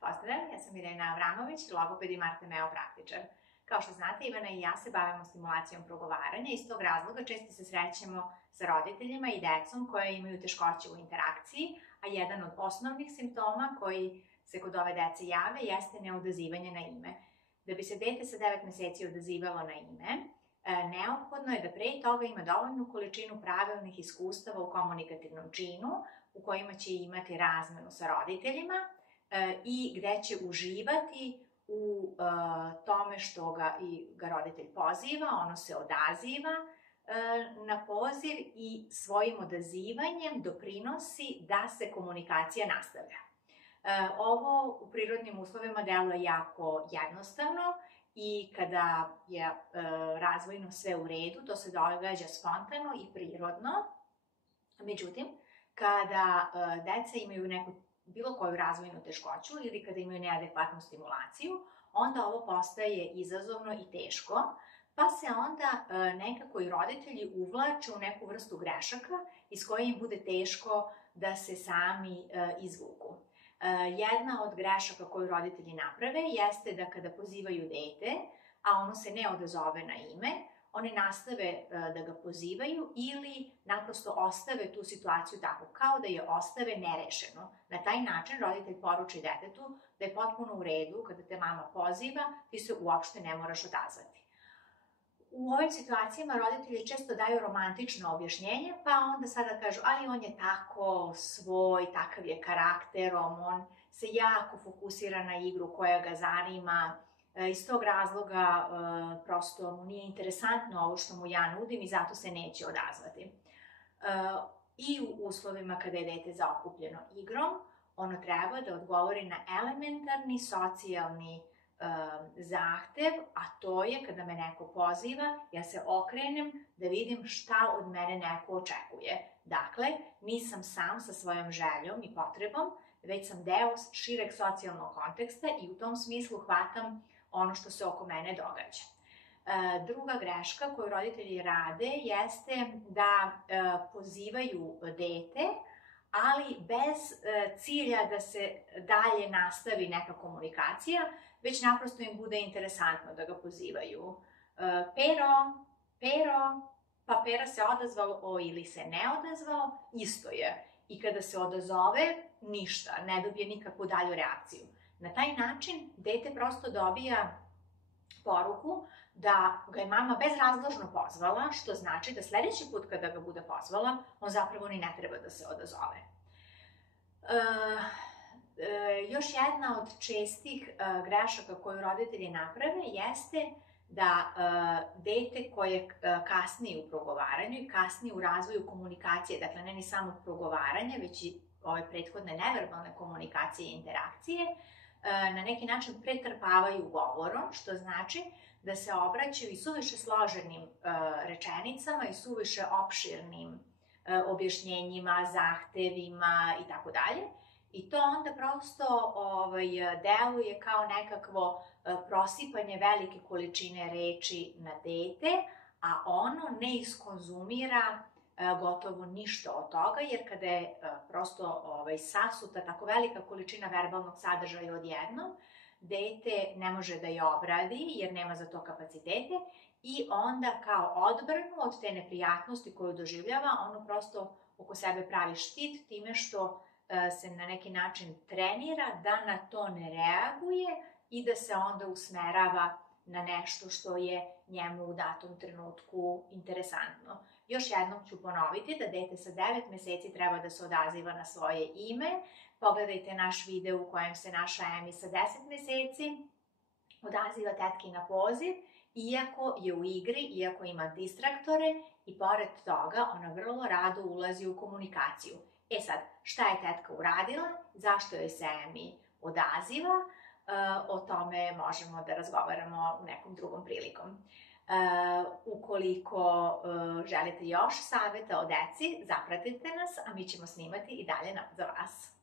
Pozdrav, ja sam Irena Avramović, logoped i Marta Meo praktičar. Kao što znate, Ivana i ja se bavimo stimulacijom progovaranja i iz tog razloga često se srećemo sa roditeljima i decom koje imaju teškoće u interakciji, a jedan od osnovnih simptoma koji se kod ove dece jave jeste neodazivanje na ime. Da bi se dete sa 9 meseci odazivalo na ime, neophodno je da pre toga ima dovoljnu količinu pravilnih iskustava u komunikativnom činu, u kojima će imati razmenu sa roditeljima i gde će uživati u tome što ga roditelj poziva, ono se odaziva na poziv i svojim odazivanjem doprinosi da se komunikacija nastavlja. Ovo u prirodnim uslovima deluje jako jednostavno i kada je razvojno sve u redu, to se događa spontano i prirodno. Međutim, kada deca imaju bilo koju razvojnu teškoću ili kada imaju neadekvatnu stimulaciju, onda ovo postaje izazovno i teško, pa se onda nekako i roditelji uvlače u neku vrstu grešaka iz koje im bude teško da se sami izvuku. Jedna od grešaka koju roditelji naprave jeste da kada pozivaju dete, a ono se ne odazove na ime, oni nastave da ga pozivaju ili naprosto ostave tu situaciju tako, kao da je ostave nerešeno. Na taj način roditelj poruči detetu da je potpuno u redu kada te mama poziva, ti se uopšte ne moraš odazvati. U ovim situacijama roditelji često daju romantično objašnjenje, pa onda sada kažu, ali on je tako svoj, takav je karakterom, on se jako fokusira na igru koja ga zanima, iz tog razloga prosto mu nije interesantno ovo što mu ja nudim i zato se neće odazvati. I u uslovima kada je dete zaokupljeno igrom, ono treba da odgovori na elementarni socijalni zahtev, a to je kada me neko poziva, ja se okrenem da vidim šta od mene neko očekuje. Dakle, nisam sam sa svojom željom i potrebom, već sam deo šireg socijalnog konteksta i u tom smislu hvatam ono što se oko mene događa. Druga greška koju roditelji rade jeste da pozivaju dete, ali bez cilja da se dalje nastavi neka komunikacija, već naprosto im bude interesantno da ga pozivaju. Pero, pero, pa Pera se odazvao ili se ne odazvao, isto je. I kada se odazove, ništa, ne dobije nikakvu dalju reakciju. Na taj način dete prosto dobija poruku da ga je mama bezrazložno pozvala, što znači da sledeći put kada ga bude pozvala, on zapravo ni ne treba da se odazove. Još jedna od čestih grešaka koju roditelji naprave jeste da dete koje kasni u progovaranju i kasni u razvoju komunikacije, dakle ne ni samo progovaranje, već i ove prethodne neverbalne komunikacije i interakcije, na neki način pretrpavaju govorom, što znači da se obraćaju i suviše složenim rečenicama i suviše opširnim objašnjenjima, zahtevima i tako dalje. I to onda prosto deluje kao nekakvo prosipanje velike količine reči na dete, a ono ne iskonzumira gotovo ništa od toga, jer kada je prosto sasuta tako velika količina verbalnog sadržaja odjednom, dete ne može da je obradi jer nema za to kapacitete i onda kao odbranu od te neprijatnosti koju doživljava, ono prosto oko sebe pravi štit time što se na neki način trenira da na to ne reaguje i da se onda usmerava na nešto što je njemu u datom trenutku interesantno. Još jednom ću ponoviti da dete sa 9 meseci treba da se odaziva na svoje ime. Pogledajte naš video u kojem se naša Emi sa 10 meseci odaziva tetki na poziv, iako je u igri, iako ima distraktore i pored toga ona vrlo rado ulazi u komunikaciju. E sad, šta je tetka uradila? Zašto joj se Emi odaziva? O tome možemo da razgovaramo nekom drugom prilikom. Ukoliko želite još saveta o deci, zapratite nas, a mi ćemo snimati i dalje za vas.